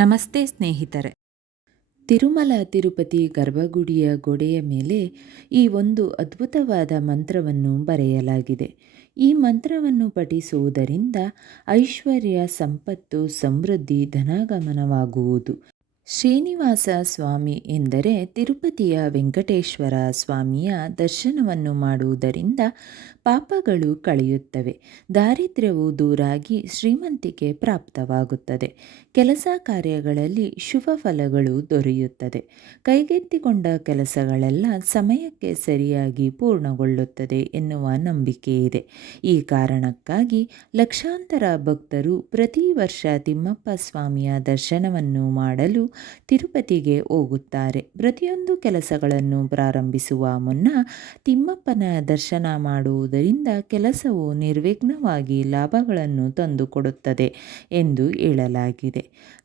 ನಮಸ್ತೆ ಸ್ನೇಹಿತರೆ. ತಿರುಮಲ ತಿರುಪತಿ ಗರ್ಭಗುಡಿಯ ಗೋಡೆಯ ಮೇಲೆ ಈ ಒಂದು ಅದ್ಭುತವಾದ ಮಂತ್ರವನ್ನು ಬರೆಯಲಾಗಿದೆ. ಈ ಮಂತ್ರವನ್ನು ಪಠಿಸುವುದರಿಂದ ಐಶ್ವರ್ಯ, ಸಂಪತ್ತು, ಸಮೃದ್ಧಿ, ಧನಾಗಮನವಾಗುವುದು. ಶ್ರೀನಿವಾಸ ಸ್ವಾಮಿ ಎಂದರೆ ತಿರುಪತಿಯ ವೆಂಕಟೇಶ್ವರ ಸ್ವಾಮಿಯ ದರ್ಶನವನ್ನು ಮಾಡುವುದರಿಂದ ಪಾಪಗಳು ಕಳೆಯುತ್ತವೆ, ದಾರಿದ್ರ್ಯವು ದೂರಾಗಿ ಶ್ರೀಮಂತಿಕೆ ಪ್ರಾಪ್ತವಾಗುತ್ತದೆ, ಕೆಲಸ ಕಾರ್ಯಗಳಲ್ಲಿ ಶುಭ ಫಲಗಳು ದೊರೆಯುತ್ತದೆ, ಕೈಗೆತ್ತಿಕೊಂಡ ಕೆಲಸಗಳೆಲ್ಲ ಸಮಯಕ್ಕೆ ಸರಿಯಾಗಿ ಪೂರ್ಣಗೊಳ್ಳುತ್ತದೆ ಎನ್ನುವ ನಂಬಿಕೆ ಇದೆ. ಈ ಕಾರಣಕ್ಕಾಗಿ ಲಕ್ಷಾಂತರ ಭಕ್ತರು ಪ್ರತಿ ವರ್ಷ ತಿಮ್ಮಪ್ಪ ಸ್ವಾಮಿಯ ದರ್ಶನವನ್ನು ಮಾಡಲು ತಿರುಪತಿಗೆ ಹೋಗುತ್ತಾರೆ. ಪ್ರತಿಯೊಂದು ಕೆಲಸಗಳನ್ನು ಪ್ರಾರಂಭಿಸುವ ಮುನ್ನ ತಿಮ್ಮಪ್ಪನ ದರ್ಶನ ಮಾಡುವುದರಿಂದ ಕೆಲಸವು ನಿರ್ವಿಘ್ನವಾಗಿ ಲಾಭಗಳನ್ನು ತಂದುಕೊಡುತ್ತದೆ ಎಂದು ಹೇಳಲಾಗಿದೆ.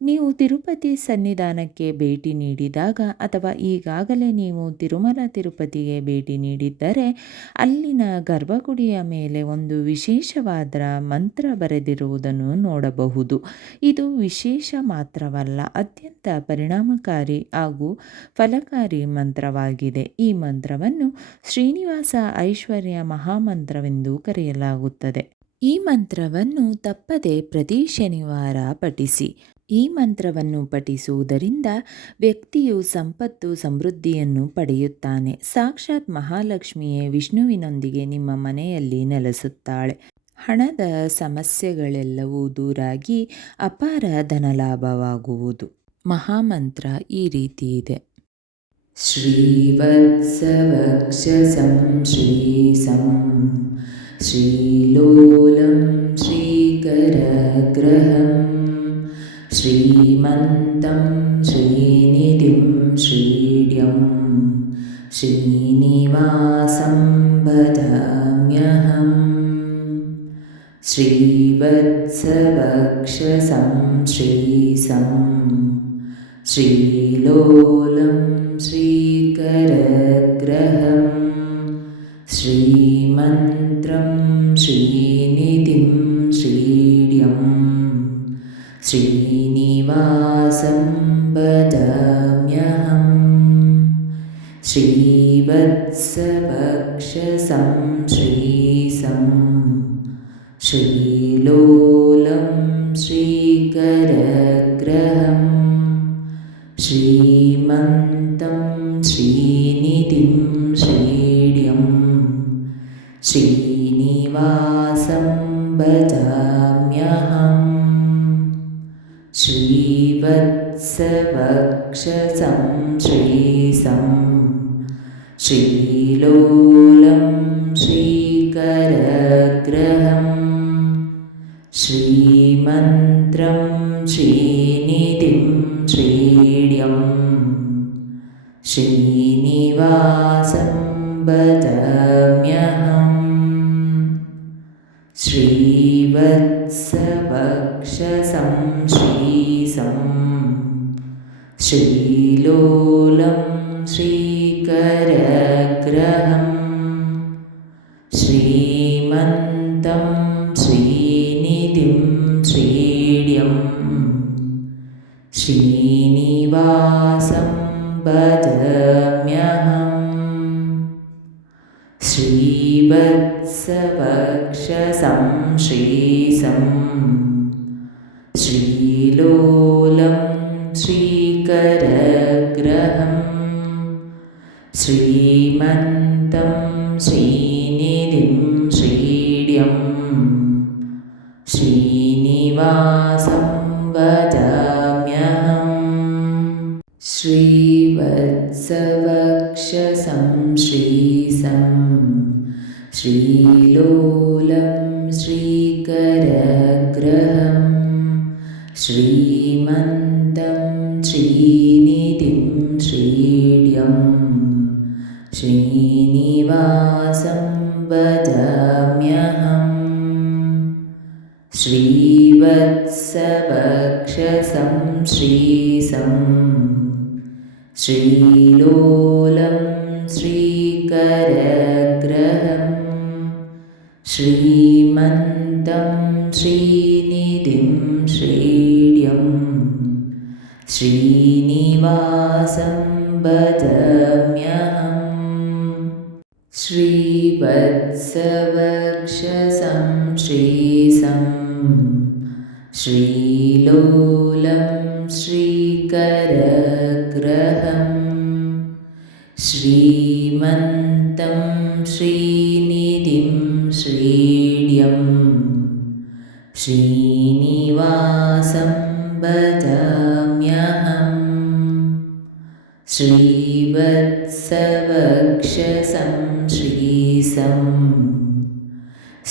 ನೀವು ತಿರುಪತಿ ಸನ್ನಿಧಾನಕ್ಕೆ ಭೇಟಿ ನೀಡಿದಾಗ ಅಥವಾ ಈಗಾಗಲೇ ನೀವು ತಿರುಮಲ ತಿರುಪತಿಗೆ ಭೇಟಿ ನೀಡಿದ್ದರೆ ಅಲ್ಲಿನ ಗರ್ಭಗುಡಿಯ ಮೇಲೆ ಒಂದು ವಿಶೇಷವಾದ ಮಂತ್ರ ಬರೆದಿರುವುದನ್ನು ನೋಡಬಹುದು. ಇದು ವಿಶೇಷ ಮಾತ್ರವಲ್ಲ, ಅತ್ಯಂತ ಪರಿಣಾಮಕಾರಿ ಹಾಗೂ ಫಲಕಾರಿ ಮಂತ್ರವಾಗಿದೆ. ಈ ಮಂತ್ರವನ್ನು ಶ್ರೀನಿವಾಸ ಐಶ್ವರ್ಯ ಮಹಾಮಂತ್ರವೆಂದು ಕರೆಯಲಾಗುತ್ತದೆ. ಈ ಮಂತ್ರವನ್ನು ತಪ್ಪದೆ ಪ್ರತಿ ಶನಿವಾರ ಪಠಿಸಿ. ಈ ಮಂತ್ರವನ್ನು ಪಠಿಸುವುದರಿಂದ ವ್ಯಕ್ತಿಯು ಸಂಪತ್ತು, ಸಮೃದ್ಧಿಯನ್ನು ಪಡೆಯುತ್ತಾನೆ. ಸಾಕ್ಷಾತ್ ಮಹಾಲಕ್ಷ್ಮಿಯೇ ವಿಷ್ಣುವಿನೊಂದಿಗೆ ನಿಮ್ಮ ಮನೆಯಲ್ಲಿ ನೆಲೆಸುತ್ತಾಳೆ. ಹಣದ ಸಮಸ್ಯೆಗಳೆಲ್ಲವೂ ದೂರಾಗಿ ಅಪಾರ ಧನಲಾಭವಾಗುವುದು. ಮಹಾಮಂತ್ರ ಈ ರೀತಿ ಇದೆ. ಶ್ರೀವತ್ಸವಕ್ಷಸಂ ಶ್ರೀಸಂ ಶ್ರೀಲೋಲಂ ಶ್ರೀಕರಗ್ರಹಂ ಶ್ರೀಮಂತಂ ಶ್ರೀನಿಧಿಂ ಶ್ರೀಡ್ಯಂ ಶ್ರೀನಿವಾಸಂ ಭಜಾಮ್ಯಹಂ. ಶ್ರೀವತ್ಸವಕ್ಷಸಂ ಶ್ರೀಸಂ ಶ್ರೀಲೋಲಂ ಶ್ರೀಕರಗ್ರಹಂ ಶ್ರೀಮಂತ್ರಂ ಶ್ರೀನಿಧಿಂ ಶ್ರೀಡ್ಯಂ ಶ್ರೀನಿವಾಸಂ ಭಜಾಮ್ಯಹಂ. ಶ್ರೀವತ್ಸವಕ್ಷಸಂ ಶ್ರೀಸಂ ಶ್ರೀಲೋಲಂ ಶ್ರೀಕರಗ್ರಹಂ ಶ್ರೀಮಂತಂ ಶ್ರೀನಿಧಿಂ ಶ್ರೀಡ್ಯಂ ಶ್ರೀನಿವಾಸಂ ಭಜಾಮ್ಯಹಂ. ಶ್ರೀವತ್ಸವಕ್ಷಸಂ ಶ್ರೀಸಂ ಶ್ರೀಲೋಲಂ ಶ್ರೀಕರಗ್ರಹಂ ಶ್ರೀಮಂತ್ರಂ ಶ್ರೀನಿಧಿಂ ಶ್ರೀಡ್ಯಂ ಶ್ರೀನಿವಾಸಂ ಭಜಾಮ್ಯಹಂ. ಶ್ರೀವತ್ಸವಕ್ಷಸಂ ಶ್ರೀಸಂ ಶ್ರೀಲೋಲಂ ಶ್ರೀಕರಗ್ರಹಂ ಶ್ರೀಮಂತಂ ಶ್ರೀನಿಧಿಂ ಶ್ರೀಡ್ಯಂ ಶ್ರೀನಿವಾಸಂ ಭಜಾಮ್ಯಹಂ. ಶ್ರೀವತ್ಸವಕ್ಷಸಂ ಶ್ರೀಸಂ ಶ್ರೀಲೋಲಂ ಶ್ರೀಕರಗ್ರಹಂ ಶ್ರೀಮಂತಂ ಶ್ರೀನಿಧಿಂ ಶ್ರೀಡ್ಯಂ ಶ್ರೀನಿವಾಸಂ ಭಜಾಮ್ಯಹಂ. ಶ್ರೀವತ್ಸವಕ್ಷಸಂ ಶ್ರೀಸಂ ಶ್ರೀಲೋಲಂ ಶ್ರೀಕರಗ್ರಹಂ ಶ್ರೀಮಂತಂ ಶ್ರೀನಿಧಿಂ ಶ್ರೀಡ್ಯಂ ಶ್ರೀನಿವಾಸಂ ಭಜಾಮ್ಯಹಂ. ಶ್ರೀವತ್ಸವಕ್ಷಸಂ ಶ್ರೀಸಂ ಶ್ರೀಲೋಲಂ ಶ್ರೀಕರಗ್ರಹಂ ಶ್ರೀಮಂತಂ ಶ್ರೀನಿಧಿಂ ಶ್ರೀಡ್ಯಂ श्रीनिवासं भजाम्यहम् श्रीवत्सवक्षसं श्रीशं श्रीलोलं श्रीकरग्रहं श्रीमन्तं श्रीनिधिं श्रीड्यं श्रीनिवासं भजाम्यहम् श्रीवत्सवक्षसं श्रीशं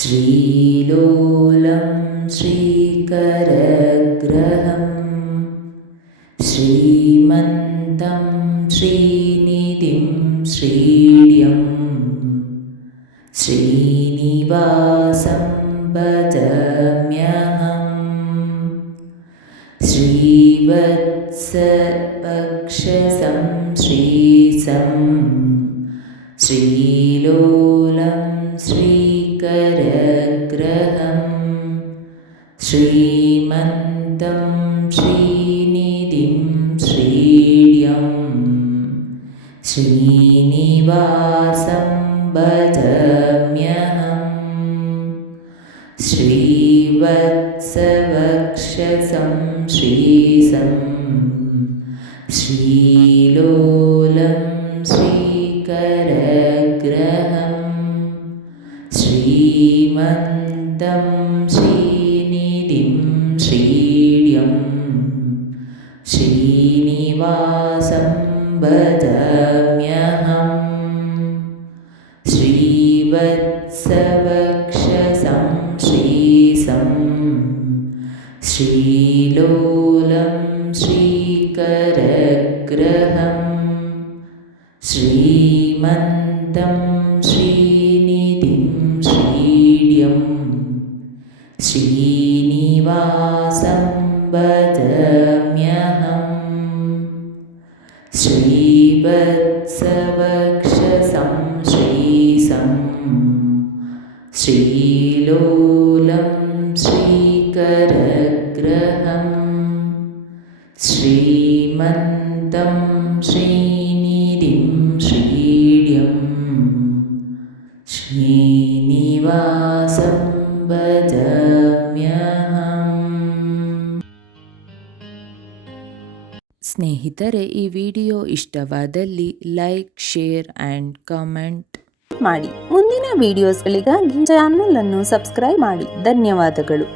श्रीलोलं श्रीकरग्रहं श्रीमन्तं श्रीनिधिं श्रीड्यं श्रीनिवासं भजाम्यहम् श्रीवत्सवक्षसं श्रीशं श्रीलोलं श्रीकरग्रहं श्रीमन्तं श्रीनिधिं श्रीड्यं श्रीनिवासं भजाम्यहम् श्रीवत्सवक्षसं श्रीशं श्रीलोलं श्रीकरग्रहं श्रीमन्तं श्रीनिधिं श्रीड्यं श्रीनिवासं भजाम्यहम् श्रीवत्सवक्षसं श्रीशं श्रीलोलं श्रीकरग्रहं श्रीमन्तं श्रीनिधिं श्रीड्यं श्रीनिवासं भजाम्यहम् श्रीवत्सवक्षसं श्रीशं श्रीलोलं श्रीकरग्रहं श्रीमन्तं श्रीनिधिं श्रीड्यं श्रीनिवासं भजाम्यहम्। ಸ್ನೇಹಿತರೆ, ಈ ವಿಡಿಯೋ ಇಷ್ಟವಾದಲ್ಲಿ ಲೈಕ್, ಶೇರ್ ಆ್ಯಂಡ್ ಕಾಮೆಂಟ್ ಮಾಡಿ. ಮುಂದಿನ ವಿಡಿಯೋಸ್ಗಳಿಗಾಗಿ ಚಾನೆಲ್ ಅನ್ನು ಸಬ್ಸ್ಕ್ರೈಬ್ ಮಾಡಿ. ಧನ್ಯವಾದಗಳು.